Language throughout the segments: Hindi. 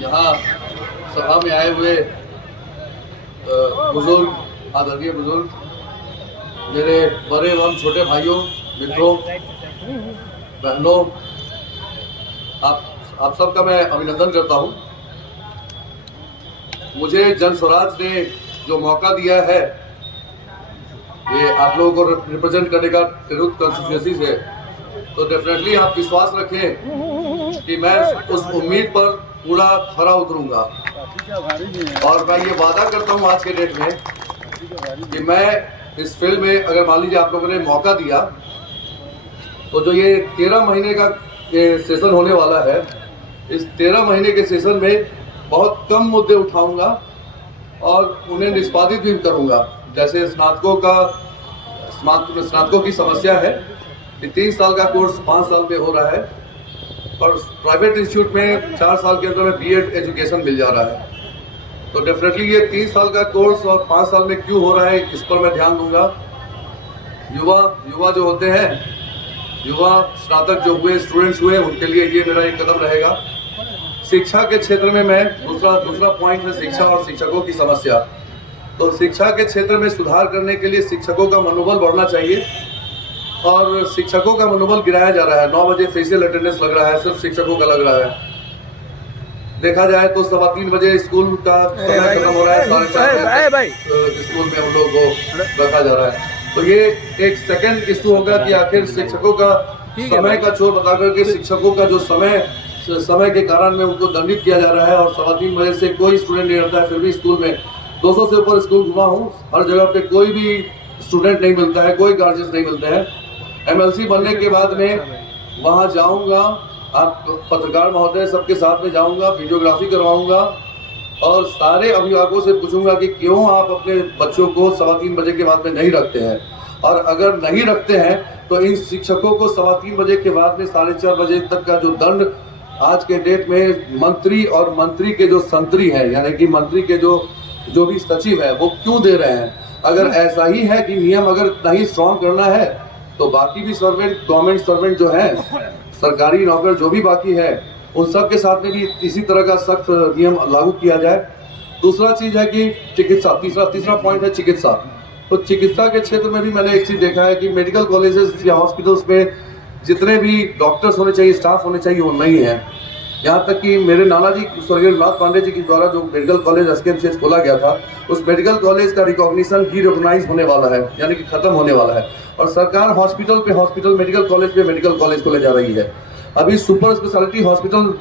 यहाँ सभा में आए हुए बुजुर्ग, आदरणीय बुजुर्ग, मेरे बड़े एवं छोटे भाइयों, मित्रों, बहनों, आप सबका मैं अभिनंदन करता हूँ। मुझे जन स्वराज ने जो मौका दिया है ये आप लोगों को रिप्रेजेंट करने का तिरहुत कंस्टिट्यूएंसी से, तो डेफिनेटली आप विश्वास रखें कि मैं उस उम्मीद पर पूरा खरा उतरूंगा। और मैं ये वादा करता हूँ आज के डेट में कि मैं इस फील्ड में, अगर मान लीजिए आप लोगों ने मौका दिया, तो जो ये 13 महीने का ये सेशन होने वाला है, इस 13 महीने के सेशन में बहुत कम मुद्दे उठाऊंगा और उन्हें निष्पादित भी करूंगा। जैसे स्नातकों की समस्या है कि 3 साल का कोर्स 5 साल में हो रहा है और प्राइवेट इंस्टीट्यूट में 4 साल के अंदर में बीएड एजुकेशन मिल जा रहा है। तो डेफिनेटली ये 3 साल का कोर्स और 5 साल में क्यों हो रहा है, इस पर मैं ध्यान दूंगा। युवा जो होते हैं, युवा स्नातक जो हुए, स्टूडेंट्स हुए, उनके लिए ये मेरा एक कदम रहेगा। शिक्षा के क्षेत्र में मैं दूसरा पॉइंट है शिक्षा और शिक्षकों की समस्या। तो शिक्षा के क्षेत्र में सुधार करने के लिए शिक्षकों का मनोबल बढ़ना चाहिए और शिक्षकों का मनोबल गिराया जा रहा है। 9 बजे फेशियल अटेंडेंस लग रहा है, सिर्फ शिक्षकों का लग रहा है। देखा जाए तो 3:15 बजे स्कूल का समय खत्म हो रहा है, 4:30 स्कूल में हम लोग को रखा जा रहा है। तो ये एक सेकंड इशू होगा कि आखिर शिक्षकों का समय का चोर बता करके शिक्षकों का जो समय के कारण में उनको दंडित किया जा रहा है। और 3:15 बजे से कोई स्टूडेंट नहीं रहता है, फिर भी स्कूल में 200 से ऊपर स्कूल घुमा हूँ, हर जगह पे कोई भी स्टूडेंट नहीं मिलता है, कोई गार्जियन नहीं मिलते हैं। एमएलसी बनने के बाद में वहाँ जाऊँगा, आप पत्रकार महोदय सबके साथ में जाऊँगा, वीडियोग्राफी करवाऊँगा और सारे अभिभावकों से पूछूंगा कि क्यों आप अपने बच्चों को 3:15 बजे के बाद में नहीं रखते हैं, और अगर नहीं रखते हैं तो इन शिक्षकों को 3:15 बजे के बाद में 4:30 बजे तक का जो दंड आज के डेट में मंत्री और मंत्री के जो संतरी है, यानी कि मंत्री के जो भी सचिव है, वो क्यों दे रहे हैं। अगर ऐसा ही है कि नियम अगर नहीं स्ट्रॉन्ग करना है तो बाकी भी सर्वेंट, गवर्नमेंट सर्वेंट जो है, सरकारी नौकर जो भी बाकी है, उन सब के साथ में भी इसी तरह का सख्त नियम लागू किया जाए। दूसरा चीज है कि चिकित्सा, तीसरा पॉइंट है चिकित्सा। तो चिकित्सा के क्षेत्र में भी मैंने एक चीज देखा है कि मेडिकल कॉलेजेस या हॉस्पिटल्स में जितने भी डॉक्टर्स होने चाहिए, स्टाफ होने चाहिए, वो नहीं है। यहाँ तक कि मेरे नाना जी स्वर्गीय नाथ पांडे जी के द्वारा जो मेडिकल कॉलेज एसकेएमसीएच खोला गया था, उस मेडिकल कॉलेज का रिकॉग्निशन रीऑर्गेनाइज होने वाला है, यानी कि खत्म होने वाला है। और सरकार हॉस्पिटल पे हॉस्पिटल, मेडिकल कॉलेज पे मेडिकल कॉलेज को ले जा रही है। अभी सुपर स्पेशलिटी हॉस्पिटल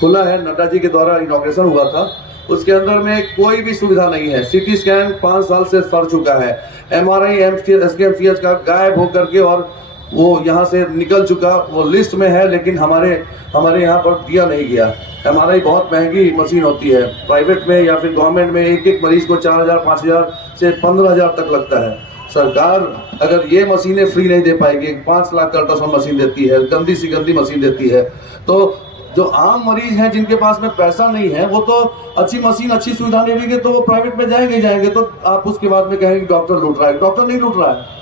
खुला है, नड्डा जी के द्वारा इनॉग्रेशन हुआ था, उसके अंदर में कोई भी सुविधा नहीं है। सीटी स्कैन 5 साल से सड़ चुका है, एमआरआई एसकेएमसीएच का गायब होकर के और वो यहाँ से निकल चुका, वो लिस्ट में है लेकिन हमारे यहाँ पर दिया नहीं गया। एमआरआई बहुत महंगी मशीन होती है, प्राइवेट में या फिर गवर्नमेंट में एक मरीज को 4,000, 5,000 से 15,000 तक लगता है। सरकार अगर ये मशीनें फ्री नहीं दे पाएगी, 5 लाख का अल्ट्रासाउंड मशीन देती है, गंदी सी गंदी मशीन देती है, तो जो आम मरीज हैं जिनके पास में पैसा नहीं है, वो तो अच्छी मशीन, अच्छी सुविधा नहीं लेंगे तो वो प्राइवेट में जाएंगे। तो आप उसके बाद में कहेंगे डॉक्टर लूट रहा है। डॉक्टर नहीं लूट रहा है,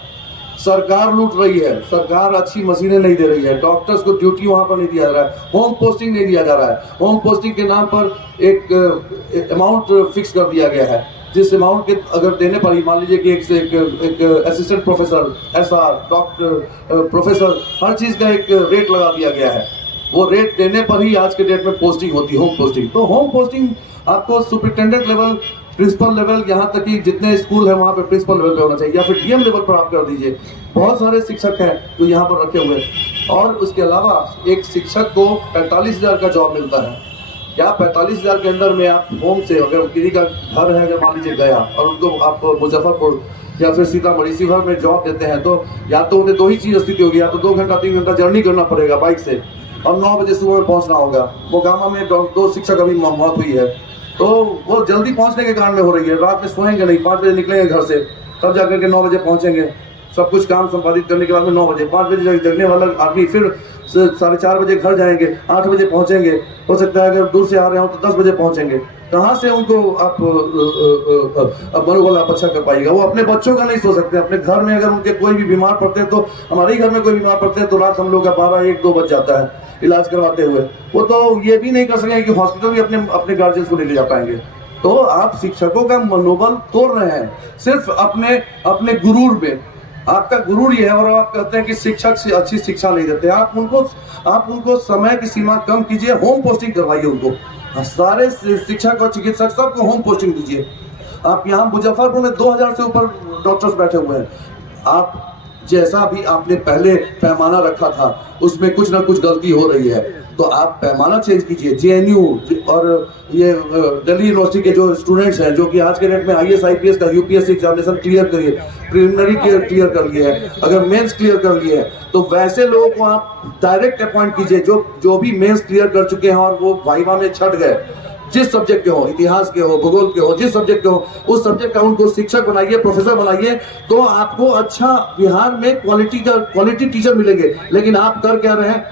सरकार लूट रही है। सरकार अच्छी मशीनें नहीं दे रही है, डॉक्टर्स को ड्यूटी वहां पर नहीं दिया जा रहा है, होम पोस्टिंग नहीं दिया जा रहा है। होम पोस्टिंग के नाम पर एक अमाउंट फिक्स कर दिया गया है, जिस अमाउंट के अगर देने पर ही, मान लीजिए कि एक assistant professor, SR, doctor, professor, हर चीज का एक रेट लगा दिया गया है। वो रेट देने पर ही आज के डेट में पोस्टिंग होती है, होम पोस्टिंग। तो होम पोस्टिंग आपको सुपरिटेंडेंट लेवल, प्रिंसिपल लेवल, यहाँ तक कि जितने स्कूल है वहाँ पे प्रिंसिपल लेवल पे होना चाहिए, या फिर डीएम लेवल पर आप कर दीजिए। बहुत सारे शिक्षक हैं जो यहाँ पर रखे हुए हैं। और उसके अलावा एक शिक्षक को 45,000 का जॉब मिलता है। क्या 45,000 के अंदर में आप होम से, अगर किसी का घर है, अगर मान लीजिए गया और उनको आप मुजफ्फरपुर या फिर सीतामढ़ी, शिवहर में जॉब देते हैं, तो या तो उन्हें 2 ही चीज स्थिति होगी, या तो 2 घंटा 3 घंटा जर्नी करना पड़ेगा बाइक से और 9 बजे सुबह में पहुंचना होगा। मोकामा में 2 शिक्षक अभी मौत हुई है, तो वो जल्दी पहुंचने के कारण में हो रही है। रात में सोएंगे नहीं, 5 बजे निकलेंगे घर से, तब जाकर के 9 बजे पहुंचेंगे। सब कुछ काम संपादित करने के बाद में 9 बजे, 5 बजे जगने वाला आदमी फिर 4:30 बजे घर जाएंगे, 8 बजे पहुंचेंगे। हो सकता है अगर दूर से आ रहे हो तो 10 बजे पहुंचेंगे। कहाँ से उनको आप मनोबल आप अच्छा कर पाइएगा। वो अपने बच्चों का नहीं सो सकते। अपने घर में अगर उनके कोई भी बीमार पड़ते हैं, तो हमारे ही घर में कोई बीमार पड़ते हैं तो रात हम लोग का 12, 1, 2 बज जाता है। इलाज करवाते हुए, वो तो ये भी नहीं कर सकेंगे कि हॉस्पिटल भी अपने अपने गार्जियंस को ले जा पाएंगे। तो आप शिक्षकों का मनोबल तोड़ रहे हैं सिर्फ अपने अपने गुरूर में। आपका गुरूर ये है और आप कहते हैं कि शिक्षक से अच्छी शिक्षा नहीं देते। आप उनको समय की सीमा कम कीजिए, होम पोस्टिंग करवाइए उनको। सारे शिक्षक और चिकित्सक सबको होम पोस्टिंग दीजिए। आप यहाँ मुजफ्फरपुर में 2000 से ऊपर डॉक्टर्स बैठे हुए हैं। आप जैसा भी आपने पहले पैमाना रखा था उसमें कुछ ना कुछ गलती हो रही है, तो आप पैमाना चेंज कीजिए। जेएनयू और ये दिल्ली यूनिवर्सिटी के जो स्टूडेंट्स हैं जो कि आज के डेट में आईएएस आईपीएस का यूपीएससी एग्जामिनेशन क्लियर करिए, प्रिलिमिनरी क्लियर कर लिए है, अगर मेंस क्लियर कर लिए है तो वैसे लोगों को आप डायरेक्ट अपॉइंट कीजिए जो भी मेंस क्लियर कर चुके हैं और वो वाइवा में छट गए, जिस सब्जेक्ट के हो, इतिहास के हो, भूगोल के हो, जिस सब्जेक्ट के हो, उस सब्जेक्ट का उनको शिक्षक बनाइए, प्रोफेसर बनाइए, तो आपको अच्छा बिहार में क्वालिटी टीचर मिलेंगे। लेकिन आप कर क्या रहे हैं?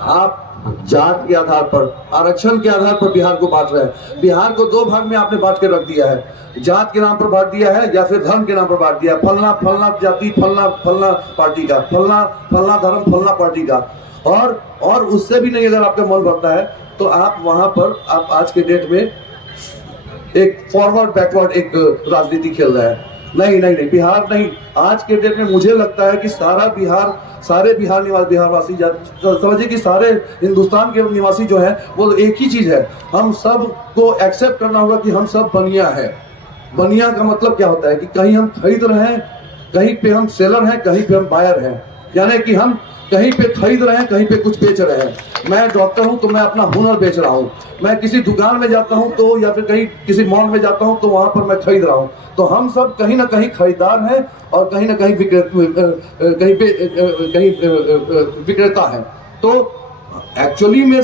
आप जात के आधार पर, आरक्षण के आधार पर बिहार को बांट रहे हैं। बिहार को दो भाग में आपने बांट के रख दिया है, जात के नाम पर बांट दिया है या फिर धर्म के नाम पर बांट दिया है। फलना फलना जाति, फलना फलना पार्टी का, फलना फलना धर्म, फलना पार्टी का। और उससे भी नहीं अगर आपका मन भरता है तो आप वहां पर आप आज के डेट में एक फॉरवर्ड बैकवर्ड एक राजनीति खेल रहे हैं। नहीं, बिहार नहीं। आज के डेट में मुझे लगता है कि सारे बिहारवासी समझिए कि सारे हिंदुस्तान के निवासी जो है वो एक ही चीज है, हम सब को एक्सेप्ट करना होगा कि हम सब बनिया है। बनिया का मतलब क्या होता है कि कहीं हम खरीद रहे हैं, कहीं पे हम सेलर हैं, कहीं पे हम बायर हैं। यानी कि हम कहीं पे खरीद रहे हैं, कहीं पे कुछ बेच रहे हैं। मैं डॉक्टर हूं तो मैं अपना हुनर बेच रहा हूं। मैं किसी दुकान में जाता हूं तो या फिर कहीं किसी मॉल में जाता हूं तो वहां पर मैं खरीद रहा हूं। तो हम सब कहीं ना कहीं खरीदार हैं और कहीं ना कहीं विक्रेता हैं। तो एक्चुअली में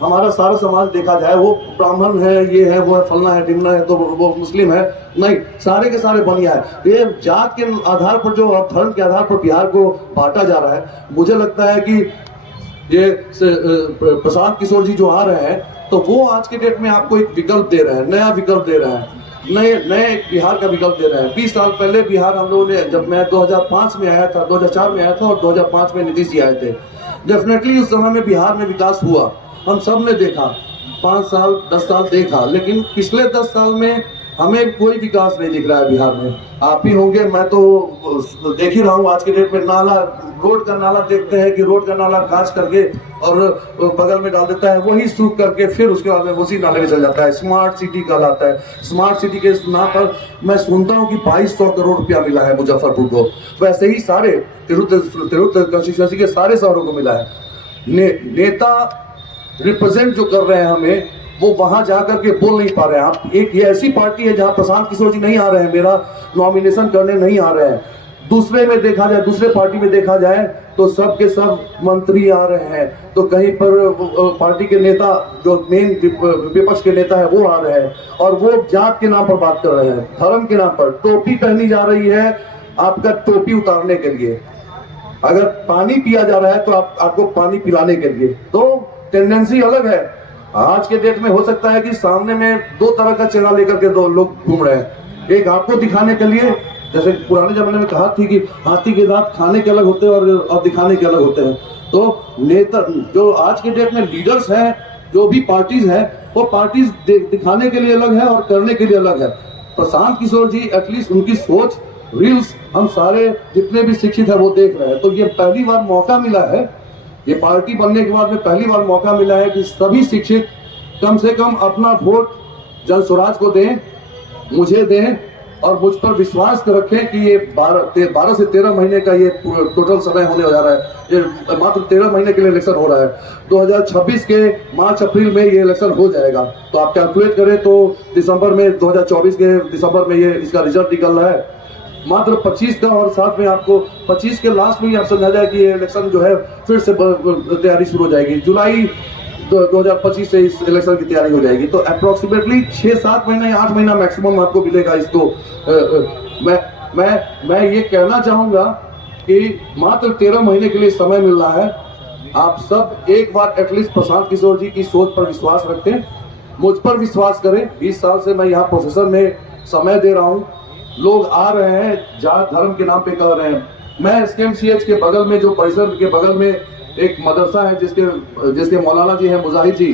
हमारा सारा समाज देखा जाए वो ब्राह्मण है, ये है, वो है, फलना है, ढिमना है, तो वो मुस्लिम है, नहीं, सारे के सारे बनिया है। ये जात के आधार पर जो धर्म के आधार पर बिहार को बांटा जा रहा है, मुझे लगता है कि ये प्रशांत किशोर जी जो आ रहे हैं तो वो आज के डेट में आपको एक विकल्प दे रहे हैं, नया विकल्प दे रहे हैं, नए बिहार का विकल्प दे रहे हैं। 20 साल पहले बिहार हम लोगों ने, जब मैं 2005 में आया था, 2004 में आया था और 2005 में नीतीश जी आए थे, डेफिनेटली उस समय में बिहार में विकास हुआ, हम सब ने देखा। 5 साल 10 साल देखा, लेकिन पिछले 10 साल में हमें कोई विकास नहीं दिख रहा है बिहार में। आप ही होंगे, मैं तो देख ही रहा हूँ आज के डेट में नाला, रोड का नाला देखते हैं कि रोड का नाला कांच करके और बगल में डाल देता है, वही सूख करके फिर उसके बाद में उसी नाले में चल जाता है। स्मार्ट सिटी कहलाता है। स्मार्ट सिटी के नाम पर मैं सुनता हूँ कि 2200 करोड़ रुपया मिला है मुजफ्फरपुर को। वैसे ही सारे तिरुत कंस्टिट्यूंसी के सारे शहरों को मिला है। नेता रिप्रेजेंट जो कर रहे हैं हमें, वो वहां जाकर के बोल नहीं पा रहे हैं। आप एक ये ऐसी पार्टी है जहां प्रशांत किशोर जी नहीं आ रहे हैं, मेरा नॉमिनेशन करने नहीं आ रहे हैं। दूसरे पार्टी में देखा जाए तो सब के सब मंत्री आ रहे हैं, तो कहीं पर पार्टी के नेता जो मेन विपक्ष के नेता है वो आ रहे हैं और वो जात के नाम पर बात कर रहे हैं, धर्म के नाम पर। टोपी पहनी जा रही है आपका टोपी उतारने के लिए, अगर पानी पिया जा रहा है तो आपको पानी पिलाने के लिए। तो टेंडेंसी अलग है। आज के डेट में हो सकता है कि सामने में 2 तरह का चेहरा लेकर के 2 लोग घूम रहे हैं। एक आपको दिखाने के लिए, जैसे पुराने जमाने में कहा थी कि हाथी के दांत खाने के अलग होते हैं और दिखाने के अलग होते हैं। तो नेता जो आज के डेट में लीडर्स हैं, जो भी पार्टीज हैं, वो पार्टीज दिखाने के लिए अलग है और करने के लिए अलग है। प्रशांत किशोर जी एटलीस्ट उनकी सोच, रील्स हम सारे जितने भी शिक्षित है वो देख रहे हैं। तो ये पहली बार मौका मिला है, ये पार्टी बनने के बाद में पहली बार मौका मिला है कि सभी शिक्षित कम से कम अपना वोट जन स्वराज को दें, मुझे दें और मुझ पर विश्वास रखें कि ये 12 से 13 महीने का ये टोटल समय होने जा रहा है। ये मात्र 13 महीने के लिए इलेक्शन हो रहा है। 2026 के मार्च अप्रैल में ये इलेक्शन हो जाएगा। तो आप कैलकुलेट करें तो दिसंबर में, 2024 के दिसंबर में ये इसका रिजल्ट निकल रहा है। मात्र 25 का, और साथ में आपको 25 के लास्ट में ही आप समझा जाए कि ये इलेक्शन जो है फिर से तैयारी शुरू हो जाएगी। जुलाई 2025 से इस इलेक्शन की तैयारी हो जाएगी। तो अप्रोक्सीमेटली 6-7 महीना या 8 महीना मैक्सिमम आपको मिलेगा इसको। मैं ये कहना चाहूँगा कि मात्र 13 महीने के लिए समय मिल रहा है। आप सब एक बार एटलीस्ट प्रशांत किशोर जी की सोच पर विश्वास रखें, मुझ पर विश्वास करें। 20 साल से मैं यहाँ प्रोफेसर में समय दे रहा हूँ। लोग आ रहे हैं, जात धर्म के नाम पे कर रहे हैं। मैं SKMCH के बगल में, जो परिसर के बगल में एक मदरसा है जिसके मौलाना जी हैं मुजाहिद जी,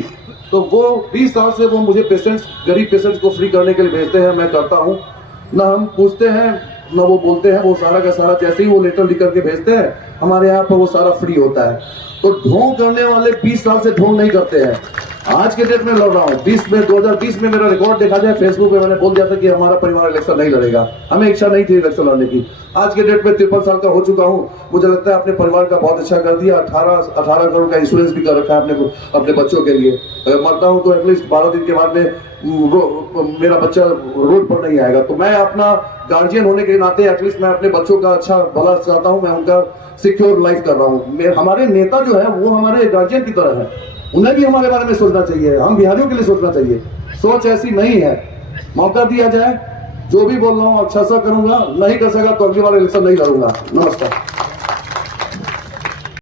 तो वो 20 साल से वो मुझे पेशेंट्स, गरीब पेशेंट्स को फ्री करने के लिए भेजते हैं, मैं करता हूँ ना। हम पूछते हैं ना वो बोलते हैं, वो सारा का सारा जैसे ही वो लेटर लिख करके भेजते हैं हमारे यहाँ पर वो सारा फ्री होता है। तो ढोंग करने वाले 20 साल से ढोंग नहीं करते हैं। आज के डेट में लड़ रहा हूँ। 2020 में मेरा रिकॉर्ड देखा जाए फेसबुक पे, मैंने बोल दिया था कि हमारा परिवार इलेक्शन नहीं लड़ेगा, हमें इच्छा नहीं थी इलेक्शन लड़ने की। आज के डेट में 53 साल का हो चुका हूँ। मुझे लगता है अपने परिवार का बहुत अच्छा कर दिया। 18 करोड़ का इंश्योरेंस भी कर रखा है अपने बच्चों के लिए। अगर मरता हूँ तो एटलीस्ट 12 दिन के बाद में मेरा बच्चा रोड पर नहीं आएगा। तो मैं अपना गार्जियन होने के नाते एटलीस्ट मैं अपने बच्चों का अच्छा भला चाहता हूँ, मैं उनका सिक्योर लाइफ कर रहा हूँ। हमारे नेता जो है वो हमारे गार्जियन की तरह है, उन्हें भी हमारे बारे में सोचना चाहिए, हम बिहारियों के लिए सोचना चाहिए। सोच ऐसी नहीं है। मौका दिया जाए, जो भी बोल रहा हूँ अच्छा सा करूंगा, नहीं कर सका तो अगली बार इलेक्शन नहीं लड़ूंगा। नमस्कार।